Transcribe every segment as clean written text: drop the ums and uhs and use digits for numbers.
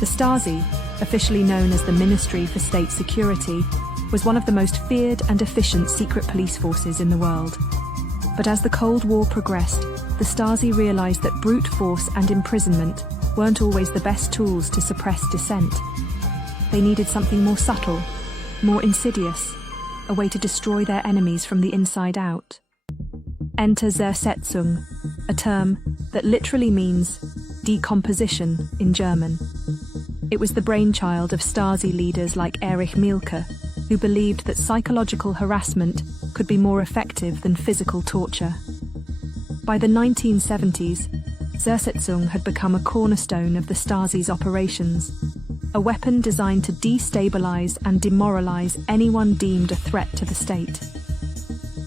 The Stasi, officially known as the Ministry for State Security, was one of the most feared and efficient secret police forces in the world. But as the Cold War progressed, the Stasi realized that brute force and imprisonment weren't always the best tools to suppress dissent. They needed something more subtle, more insidious, a way to destroy their enemies from the inside out. Enter zersetzung, a term that literally means decomposition in German. It was the brainchild of Stasi leaders like Erich Mielke, who believed that psychological harassment could be more effective than physical torture. By the 1970s, zersetzung had become a cornerstone of the Stasi's operations, a weapon designed to destabilize and demoralize anyone deemed a threat to the state.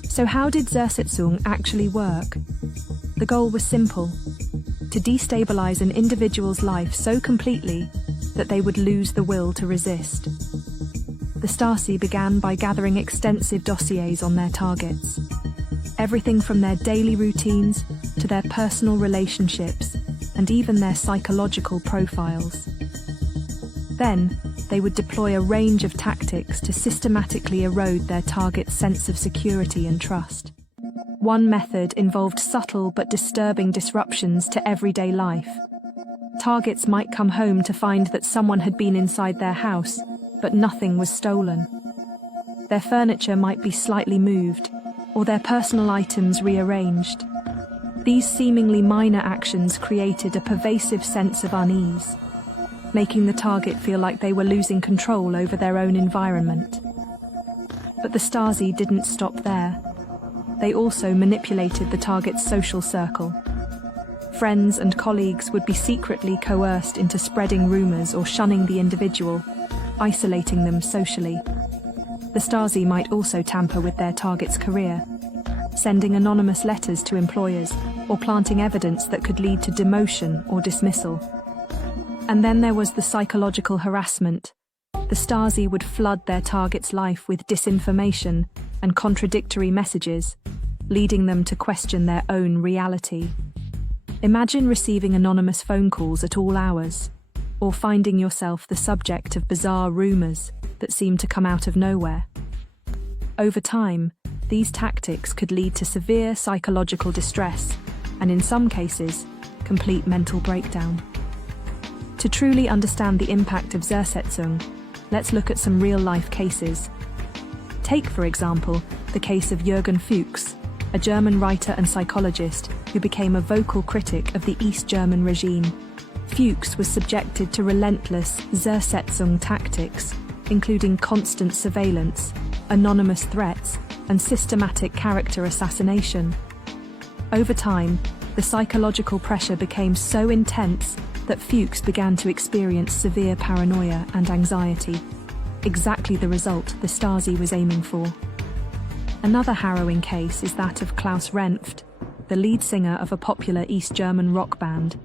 So how did zersetzung actually work? The goal was simple: to destabilize an individual's life so completely that they would lose the will to resist. The Stasi began by gathering extensive dossiers on their targets. Everything from their daily routines to their personal relationships and even their psychological profiles. Then, they would deploy a range of tactics to systematically erode their target's sense of security and trust. One method involved subtle but disturbing disruptions to everyday life. Targets might come home to find that someone had been inside their house, but nothing was stolen. Their furniture might be slightly moved, or their personal items rearranged. These seemingly minor actions created a pervasive sense of unease, making the target feel like they were losing control over their own environment. But the Stasi didn't stop there. They also manipulated the target's social circle. Friends and colleagues would be secretly coerced into spreading rumors or shunning the individual, isolating them socially. The Stasi might also tamper with their target's career, sending anonymous letters to employers or planting evidence that could lead to demotion or dismissal. And then there was the psychological harassment. The Stasi would flood their target's life with disinformation and contradictory messages, leading them to question their own reality. Imagine receiving anonymous phone calls at all hours, or finding yourself the subject of bizarre rumors that seem to come out of nowhere. Over time, these tactics could lead to severe psychological distress, and in some cases, complete mental breakdown. To truly understand the impact of zersetzung, let's look at some real-life cases. Take, for example, the case of Jürgen Fuchs, a German writer and psychologist who became a vocal critic of the East German regime. Fuchs was subjected to relentless zersetzung tactics, including constant surveillance, anonymous threats, and systematic character assassination. Over time, the psychological pressure became so intense that Fuchs began to experience severe paranoia and anxiety, exactly the result the Stasi was aiming for. Another harrowing case is that of Klaus Renft, the lead singer of a popular East German rock band.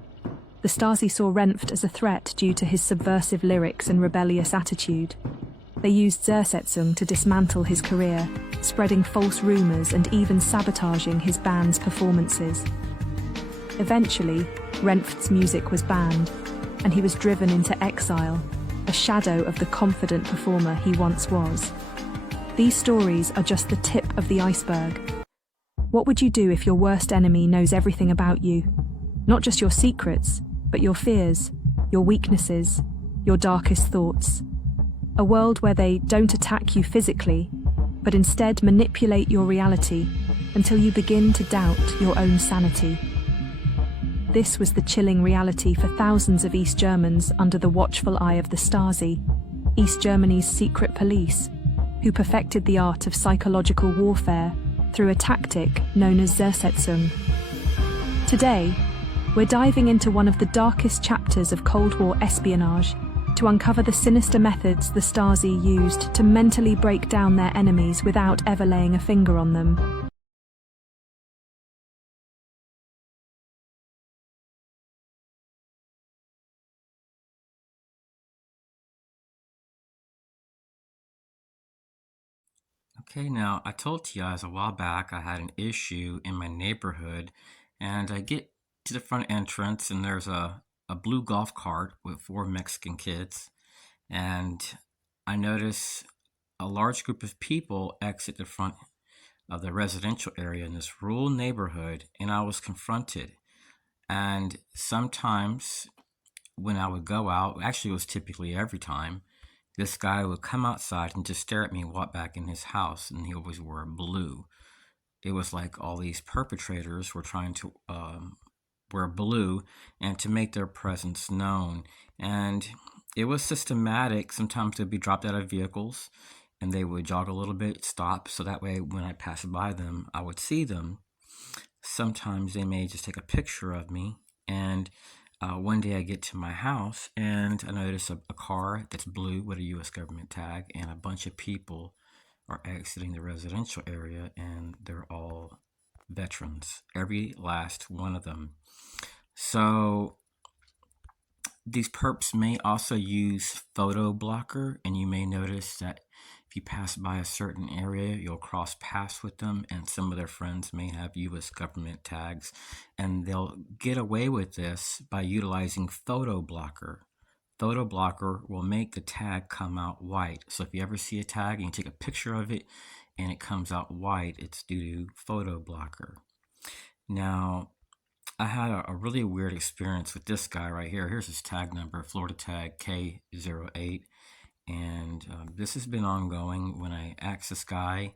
The Stasi saw Renft as a threat due to his subversive lyrics and rebellious attitude. They used zersetzung to dismantle his career, spreading false rumors and even sabotaging his band's performances. Eventually, Renft's music was banned, and he was driven into exile, a shadow of the confident performer he once was. These stories are just the tip of the iceberg. What would you do if your worst enemy knows everything about you? Not just your secrets, but your fears, your weaknesses, your darkest thoughts. A world where they don't attack you physically, but instead manipulate your reality until you begin to doubt your own sanity. This was the chilling reality for thousands of East Germans under the watchful eye of the Stasi, East Germany's secret police, who perfected the art of psychological warfare through a tactic known as zersetzung. Today, we're diving into one of the darkest chapters of Cold War espionage to uncover the sinister methods the Stasi used to mentally break down their enemies without ever laying a finger on them. Okay, now I told you guys a while back I had an issue in my neighborhood, and I get to the front entrance and there's a a blue golf cart with 4 Mexican kids, and I noticed a large group of people exit the front of the residential area in this rural neighborhood, and I was confronted. And sometimes when I would go out, actually it was typically every time, this guy would come outside and just stare at me and walk back in his house, and he always wore blue. It was like all these perpetrators were trying to wear blue and to make their presence known. And it was systematic. Sometimes they'd be dropped out of vehicles and they would jog a little bit, stop, so that way when I passed by them, I would see them. Sometimes they may just take a picture of me. And one day I get to my house and I notice a car that's blue with a U.S. government tag, and a bunch of people are exiting the residential area, and they're all veterans, every last one of them. So these perps may also use photo blocker, and you may notice that if you pass by a certain area, you'll cross paths with them, and some of their friends may have U.S. government tags, and they'll get away with this by utilizing photo blocker. Photo blocker will make the tag come out white. So if you ever see a tag and you take a picture of it and it comes out white, it's due to photo blocker. Now, I had a really weird experience with this guy right here. Here's his tag number, Florida tag K08. And this has been ongoing. When I asked this guy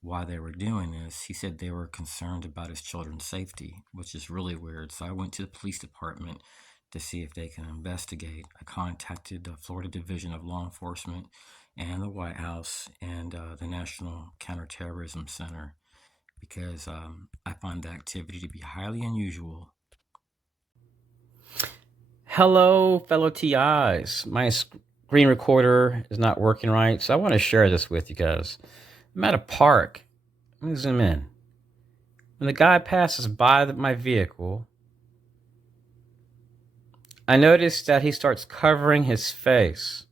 why they were doing this, he said they were concerned about his children's safety, which is really weird. So I went to the police department to see if they can investigate. I contacted the Florida Division of Law Enforcement and the White House and the National Counterterrorism Center, because I find the activity to be highly unusual. Hello, fellow TIs. My screen recorder is not working right, so I want to share this with you guys. I'm at a park. Let me zoom in. When the guy passes by my vehicle, I notice that he starts covering his face.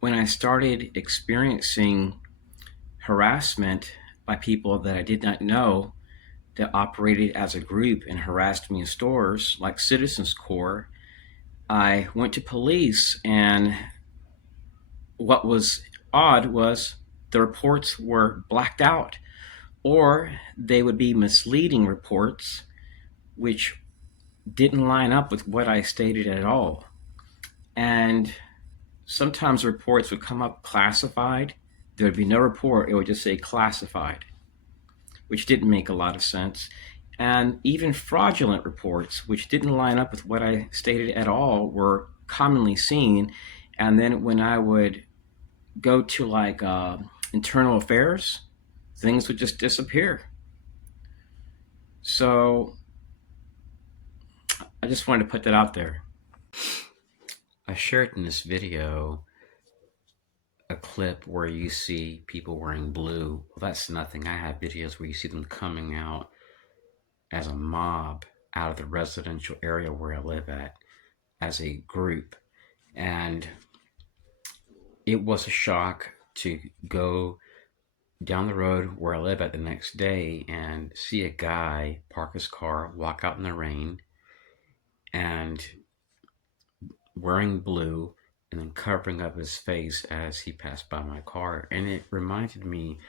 When I started experiencing harassment by people that I did not know that operated as a group and harassed me in stores like Citizens Corps, I went to police, and what was odd was the reports were blacked out, or they would be misleading reports which didn't line up with what I stated at all. And sometimes reports would come up classified. There would be no report, it would just say classified, which didn't make a lot of sense. And even fraudulent reports, which didn't line up with what I stated at all, were commonly seen. And then when I would go to like internal affairs, things would just disappear. So I just wanted to put that out there. I shared in this video a clip where you see people wearing blue. Well, that's nothing. I have videos where you see them coming out as a mob out of the residential area where I live at as a group. And it was a shock to go down the road where I live at the next day and see a guy park his car, walk out in the rain, and wearing blue, and then covering up his face as he passed by my car. And it reminded me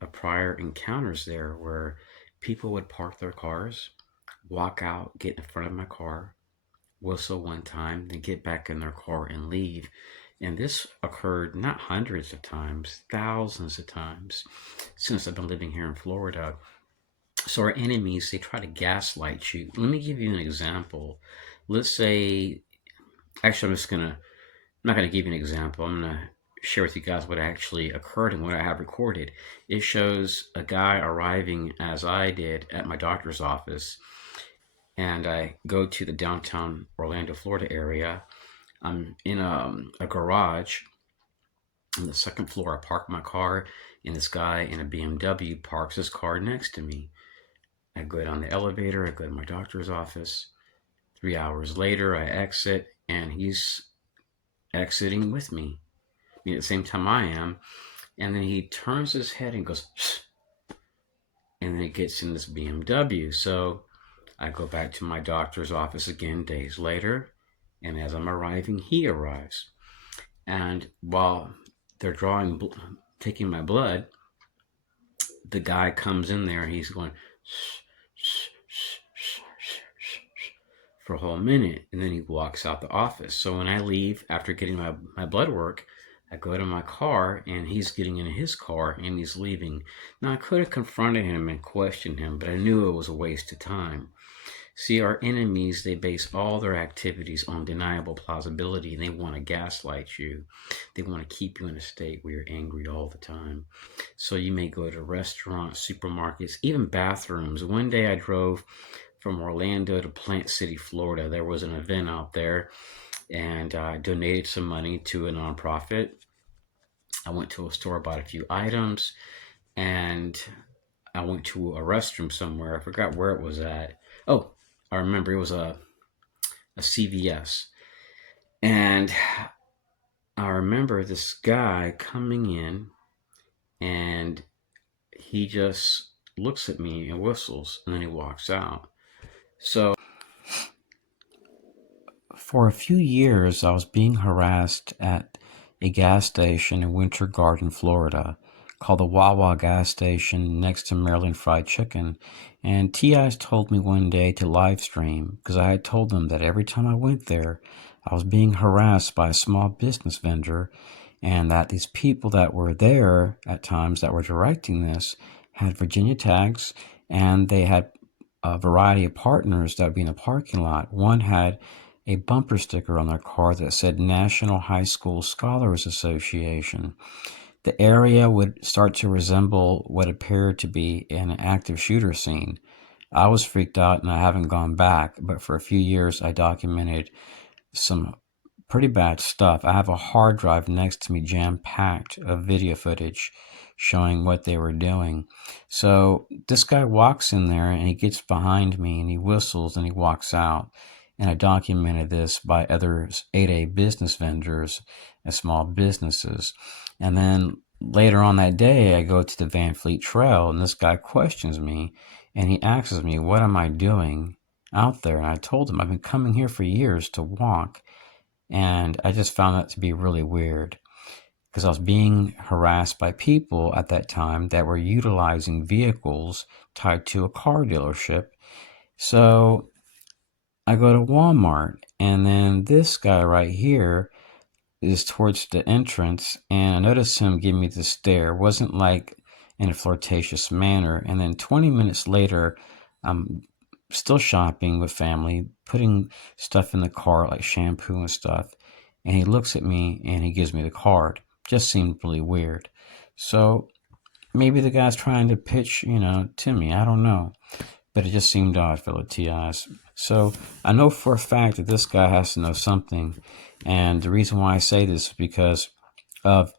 of prior encounters there where people would park their cars, walk out, get in front of my car, whistle one time, then get back in their car and leave. And this occurred not hundreds of times, thousands of times since I've been living here in Florida. So our enemies, they try to gaslight you. Let me give you an example. Let's say, actually, I'm not going to give you an example. I'm going to share with you guys what actually occurred and what I have recorded. It shows a guy arriving as I did at my doctor's office. And I go to the downtown Orlando, Florida area. I'm in a garage on the second floor. I park my car, and this guy in a BMW parks his car next to me. I go down the elevator, I go to my doctor's office. 3 hours later, I exit, and he's exiting with me. I mean, at the same time I am. And then he turns his head and goes, and then he gets in this BMW. So I go back to my doctor's office again days later, and as I'm arriving, he arrives. And while they're taking my blood, the guy comes in there, and he's going for a whole minute, and then he walks out the office. So when I leave after getting my blood work, I go to my car, and he's getting in his car, and he's leaving. Now, I could have confronted him and questioned him, but I knew it was a waste of time. See, our enemies, they base all their activities on deniable plausibility, and they want to gaslight you. They want to keep you in a state where you're angry all the time. So you may go to restaurants, supermarkets, even bathrooms. One day I drove from Orlando to Plant City, Florida. There was an event out there, and I donated some money to a nonprofit. I went to a store, bought a few items, and I went to a restroom somewhere. I forgot where it was at. Oh, I remember it was a CVS. And I remember this guy coming in, and he just looks at me and whistles, and then he walks out. So for a few years, I was being harassed at a gas station in Winter Garden, Florida, called the Wawa gas station next to Maryland Fried Chicken. And TIs told me one day to live stream, because I had told them that every time I went there, I was being harassed by a small business vendor, and that these people that were there at times that were directing this had Virginia tags, and they had a variety of partners that would be in the parking lot. One had a bumper sticker on their car that said National High School Scholars Association. The area would start to resemble what appeared to be an active shooter scene. I was freaked out, and I haven't gone back, but for a few years I documented some pretty bad stuff. I have a hard drive next to me jam-packed of video footage showing what they were doing. So this guy walks in there, and he gets behind me, and he whistles, and he walks out. And I documented this by other 8A business vendors and small businesses. And then later on that day, I go to the Van Fleet Trail, and this guy questions me, and he asks me, what am I doing out there? And I told him I've been coming here for years to walk. And I just found that to be really weird, because I was being harassed by people at that time that were utilizing vehicles tied to a car dealership. So I go to Walmart, and then this guy right here is towards the entrance, and I noticed him give me the stare. It wasn't like in a flirtatious manner. And then 20 minutes later, I'm still shopping with family, putting stuff in the car like shampoo and stuff, and he looks at me and he gives me the card. Just seemed really weird. So maybe the guy's trying to pitch, to me. I don't know. But it just seemed odd, fellow TIs. So I know for a fact that this guy has to know something. And the reason why I say this is because of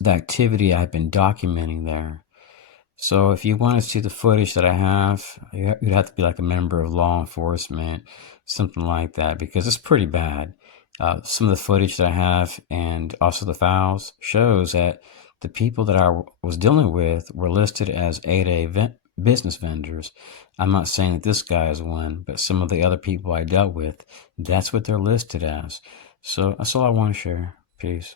the activity I've been documenting there. So if you want to see the footage that I have, you'd have to be like a member of law enforcement, something like that, because it's pretty bad. Some of the footage that I have, and also the files, shows that the people that I was dealing with were listed as 8A business vendors. I'm not saying that this guy is one, but some of the other people I dealt with, that's what they're listed as. So that's all I want to share. Peace.